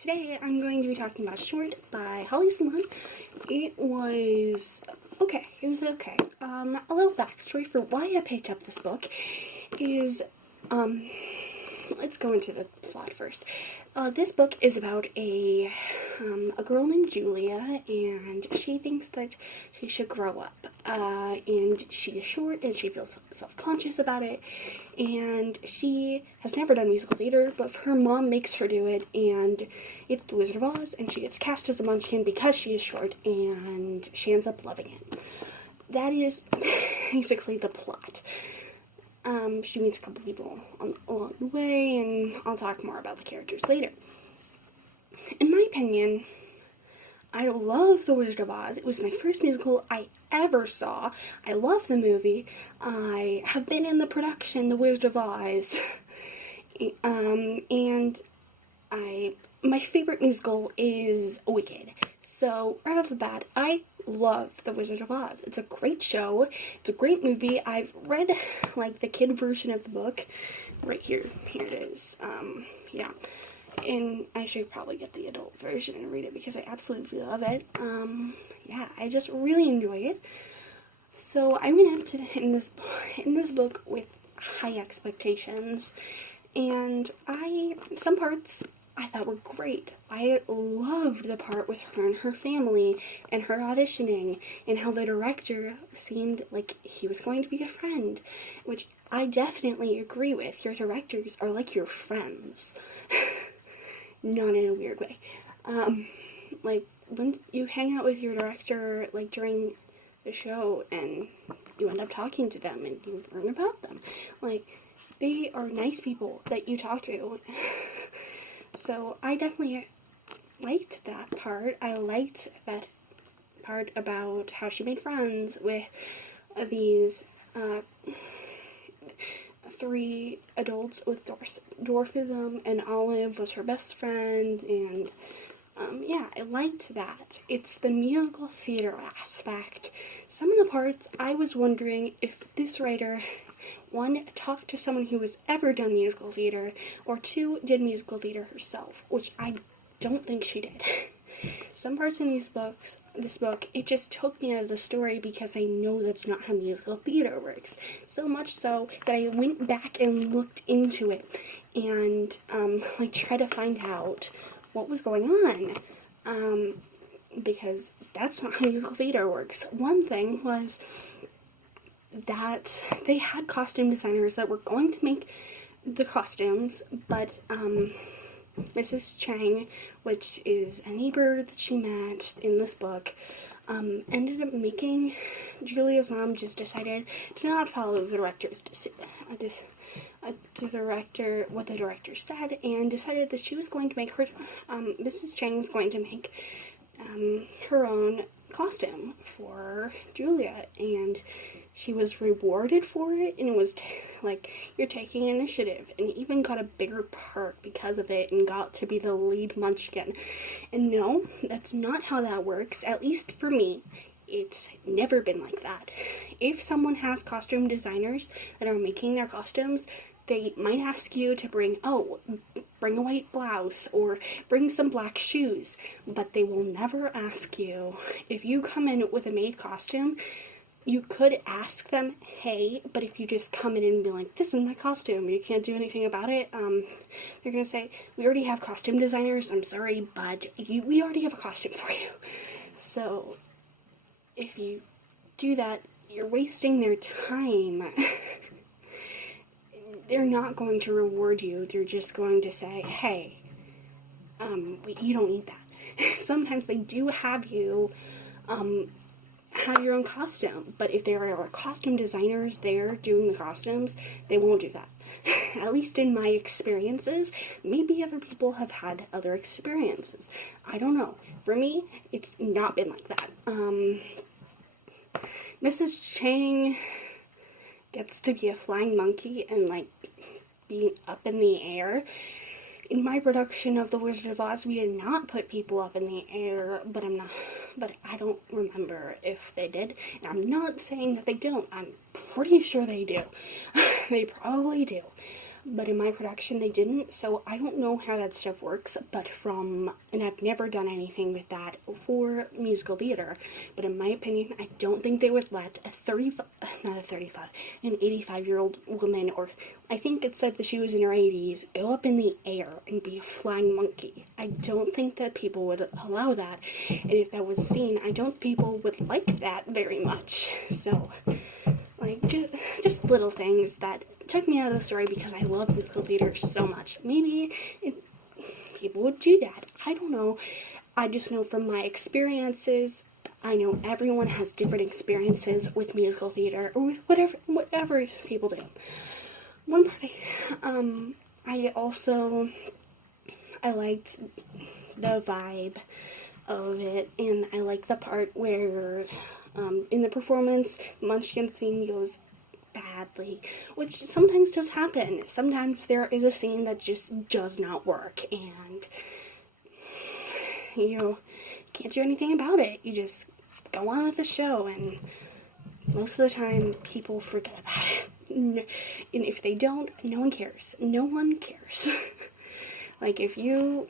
Today I'm going to be talking about Short by Holly Swan. It was okay. A little backstory for why I picked up this book is, let's go into the plot first. This book is about a girl named Julia, and she thinks that she should grow up. And she is short, and she feels self-conscious about it. And she has never done musical theater, but her mom makes her do it, and it's The Wizard of Oz, and she gets cast as a Munchkin because she is short, and she ends up loving it. That is basically the plot. She meets a couple people along the way, and I'll talk more about the characters later. In my opinion, I love The Wizard of Oz. It was my first musical I ever saw. I love the movie. I have been in the production, The Wizard of Oz. And my favorite musical is Wicked. So, right off the bat, I love The Wizard of Oz. It's a great show. It's a great movie. I've read, the kid version of the book. Right here. Here it is. Yeah. And I should probably get the adult version and read it because I absolutely love it. Yeah, I just really enjoy it. So, I went in this book with high expectations. And some parts I thought were great. I loved the part with her and her family and her auditioning and how the director seemed like he was going to be a friend, which I definitely agree with. Your directors are like your friends. Not in a weird way. When you hang out with your director, during the show and you end up talking to them and you learn about them, they are nice people that you talk to. So I definitely liked that part. I liked that part about how she made friends with these three adults with dwarfism, and Olive was her best friend, and yeah, I liked that. It's the musical theater aspect. Some of the parts I was wondering if this writer, one, talked to someone who has ever done musical theater, or two, did musical theater herself, which I don't think she did. Some parts in this book, it just took me out of the story because I know that's not how musical theater works. So much so that I went back and looked into it and, tried to find out what was going on. Because that's not how musical theater works. One thing was that they had costume designers that were going to make the costumes, but Mrs. Chang, which is a neighbor that she met in this book, ended up making Julia's mom just decided to not follow the director's what the director said, and decided that she was going to make her Mrs. Chang was going to make her own costume for Julia, and she was rewarded for it, and it was you're taking initiative, and even got a bigger part because of it, and got to be the lead Munchkin. And no, that's not how that works, at least for me. It's never been like that. If someone has costume designers that are making their costumes, they might ask you to bring a white blouse or bring some black shoes, but they will never ask you, if you come in with a made costume, you could ask them, hey, but if you just come in and be like, this is my costume, you can't do anything about it, they're going to say, we already have costume designers, I'm sorry, but we already have a costume for you. So, if you do that, you're wasting their time. They're not going to reward you. They're just going to say, hey, you don't need that. Sometimes they do have you have your own costume, but if there are costume designers there doing the costumes, they won't do that. At least in my experiences. Maybe other people have had other experiences. I don't know. For me, it's not been like that. Mrs. Chang gets to be a flying monkey and being up in the air. In my production of The Wizard of Oz, we did not put people up in the air, but I don't remember if they did. And I'm not saying that they don't. I'm pretty sure they do. They probably do. but in my production they didn't, so I don't know how that stuff works, and I've never done anything with that for musical theater, but in my opinion, I don't think they would let an 85-year-old woman, or I think it said that she was in her 80s, go up in the air and be a flying monkey. I don't think that people would allow that, and if that was seen, I don't think people would like that very much, so, like, just little things that took me out of the story because I love musical theater so much. Maybe people would do that. I don't know. I just know from my experiences, I know everyone has different experiences with musical theater, or with whatever people do. One part, I liked the vibe of it, and I like the part where, in the performance, the Munchkin scene goes badly, which sometimes does happen. Sometimes there is a scene that just does not work, and you can't do anything about it. You just go on with the show, and most of the time, people forget about it. And if they don't, no one cares. No one cares. Like, if your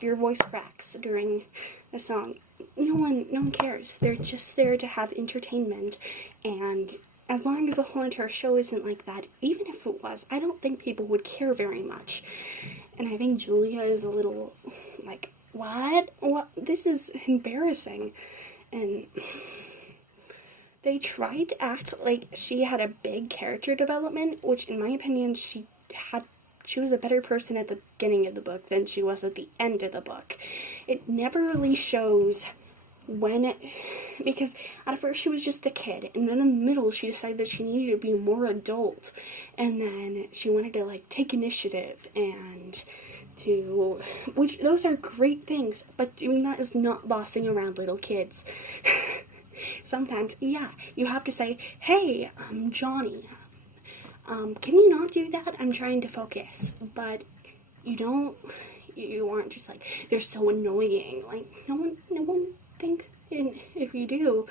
voice cracks during a song, no one cares. They're just there to have entertainment, and as long as the whole entire show isn't like that, even if it was, I don't think people would care very much. And I think Julia is a little like, what? This is embarrassing. And they tried to act like she had a big character development, which in my opinion she was a better person at the beginning of the book than she was at the end of the book. It never really shows because at first she was just a kid, and then in the middle she decided that she needed to be more adult, and then she wanted to, like, take initiative, which those are great things, but doing that is not bossing around little kids. Sometimes, yeah, you have to say, hey, Johnny, can you not do that? I'm trying to focus. But you aren't just like, they're so annoying. Like, no one thinks, if you do,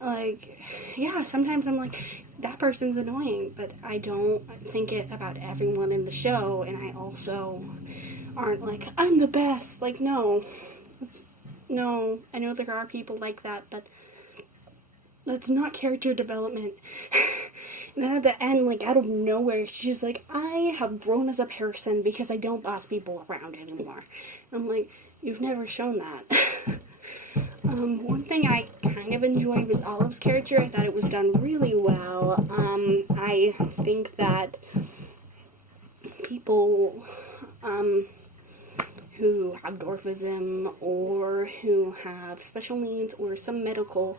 like, yeah, sometimes I'm like, that person's annoying, but I don't think it about everyone in the show, and I also aren't like, I'm the best. Like, no, I know there are people like that, but that's not character development. And then at the end, like, out of nowhere, she's like, I have grown as a person because I don't boss people around anymore. I'm like, you've never shown that. One thing I kind of enjoyed was Olive's character. I thought it was done really well. I think that people, who have dwarfism, or who have special needs, or some medical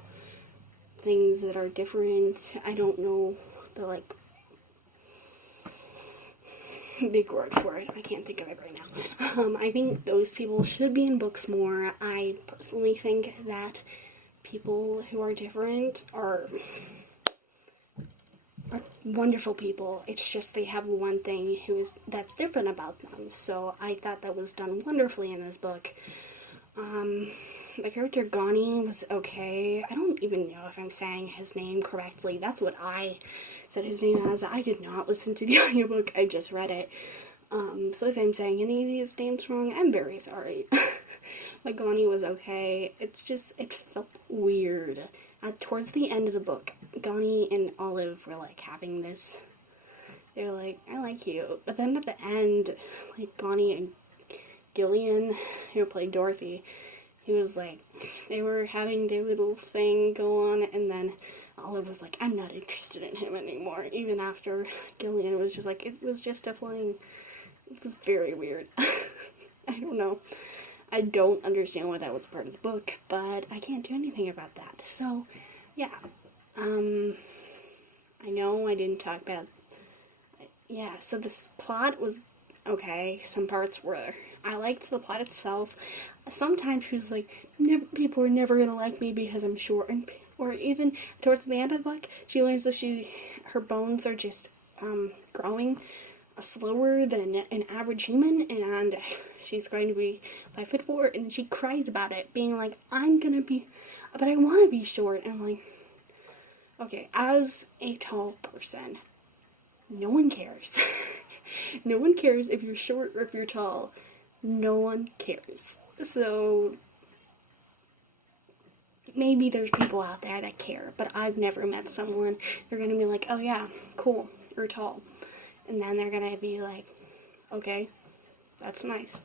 things that are different, I don't know the, like, big word for it. I can't think of it right now. I think those people should be in books more. I personally think that people who are different are wonderful people. It's just they have one thing that's different about them. So I thought that was done wonderfully in this book. The character Gani was okay. I don't even know if I'm saying his name correctly. That's what I said his name as. I did not listen to the audiobook. I just read it. So if I'm saying any of these names wrong, I'm very sorry. But Gani was okay. It felt weird. Towards the end of the book, Gani and Olive were, like, having this. They were like, I like you. But then at the end, like, Gani and Gillian, who played Dorothy, he was like, they were having their little thing go on, and then Olive was like, I'm not interested in him anymore, even after Gillian was just like, it was just a fling. It was very weird. I don't know. I don't understand why that was part of the book, but I can't do anything about that. So, yeah. I know I didn't talk about, yeah, so this plot was okay. Some parts were, I liked the plot itself. Sometimes she was like, people are never gonna like me because I'm short, or even towards the end of the book, she learns that her bones are just growing slower than an average human, and she's going to be 5'4", and she cries about it, being like, but I want to be short. And I'm like, okay, as a tall person, no one cares. No one cares if you're short or if you're tall. No one cares. So maybe there's people out there that care, but I've never met someone. They're gonna be like, oh yeah, cool, you're tall. And then they're gonna be like, okay, that's nice.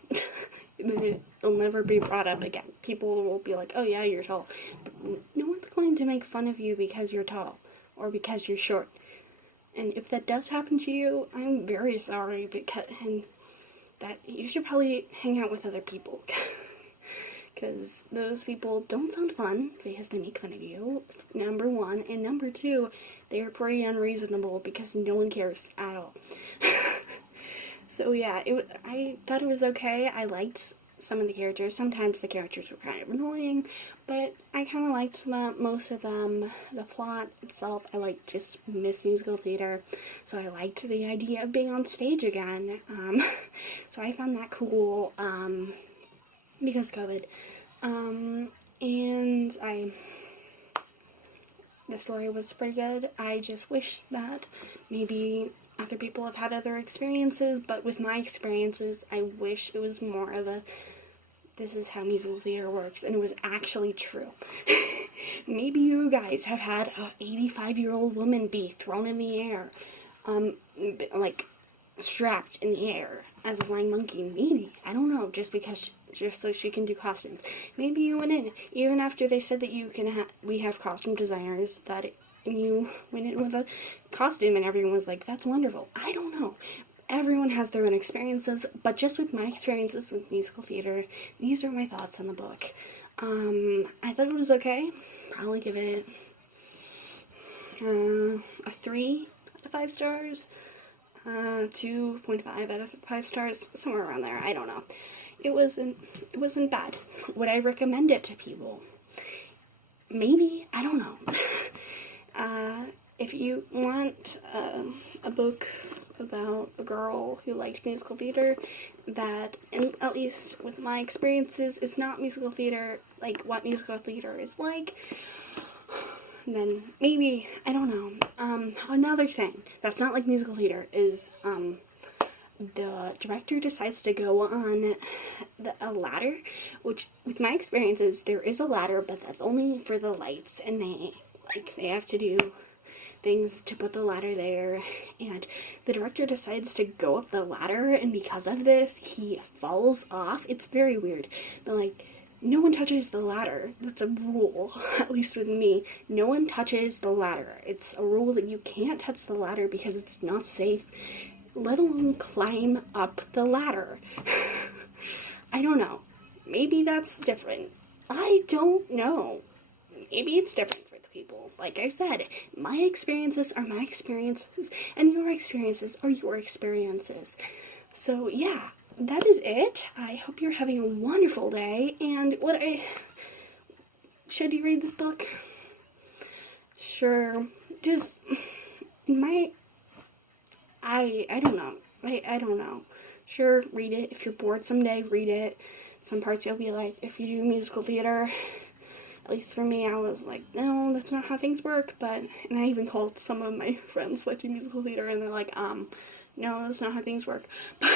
It'll never be brought up again. People will be like, oh yeah, you're tall. But no one's going to make fun of you because you're tall or because you're short. And if that does happen to you, I'm very sorry, and that you should probably hang out with other people. Because those people don't sound fun because they make fun of you, number one. And number two, they are pretty unreasonable because no one cares at all. So yeah, I thought it was okay. I liked some of the characters. Sometimes the characters were kind of annoying, but I kind of liked most of them. The plot itself, I like just miss musical theater, so I liked the idea of being on stage again. So I found that cool because COVID. And the story was pretty good. I just wish that maybe other people have had other experiences, but with my experiences, I wish it was more of a, this is how musical theater works, and it was actually true. Maybe you guys have had a 85-year-old woman be thrown in the air, like, strapped in the air as a flying monkey. Maybe, I don't know, just so she can do costumes. Maybe you went in, even after they said that you can we have costume designers, that you went in with a costume and everyone was like, that's wonderful. I don't know. Everyone has their own experiences, but just with my experiences with musical theater, these are my thoughts on the book. I thought it was okay. Probably give it a 3 out of 5 stars. 2.5 out of 5 stars, somewhere around there. I don't know. It wasn't bad. Would I recommend it to people? Maybe. I don't know. If you want a book about a girl who liked musical theater that, and at least with my experiences, is not musical theater, like what musical theater is like, then maybe, I don't know. Another thing that's not like musical theater is the director decides to go on a ladder, which with my experiences, there is a ladder, but that's only for the lights, and they have to do things to put the ladder there, and the director decides to go up the ladder, and because of this, he falls off. It's very weird, but like, no one touches the ladder. That's a rule, at least with me. No one touches the ladder. It's a rule that you can't touch the ladder because it's not safe, let alone climb up the ladder. I don't know. Maybe that's different. I don't know. Maybe it's different for the people. Like I said, my experiences are my experiences, and your experiences are your experiences. So yeah, that is it. I hope you're having a wonderful day, and should you read this book? Sure. Just, I don't know. I don't know. Sure, read it. If you're bored someday, read it. Some parts you'll be like, if you do musical theater, at least for me, I was like, no, that's not how things work, and I even called some of my friends that do musical theater, and they're like, no, that's not how things work, but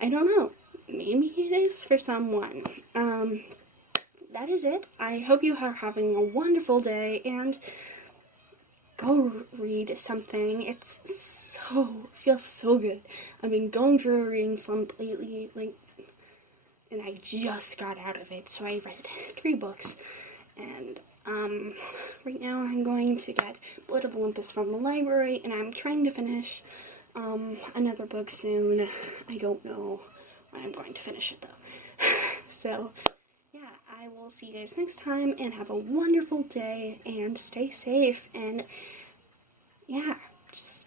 I don't know, maybe it is for someone. That is it. I hope you are having a wonderful day, and go read something. Feels so good. I've been going through a reading slump lately, and I just got out of it, so I read 3 books, and, right now I'm going to get Blood of Olympus from the library, and I'm trying to finish, another book soon. I don't know when I'm going to finish it, though. So, yeah, I will see you guys next time, and have a wonderful day, and stay safe, and, yeah, just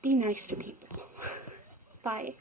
be nice to people. Bye.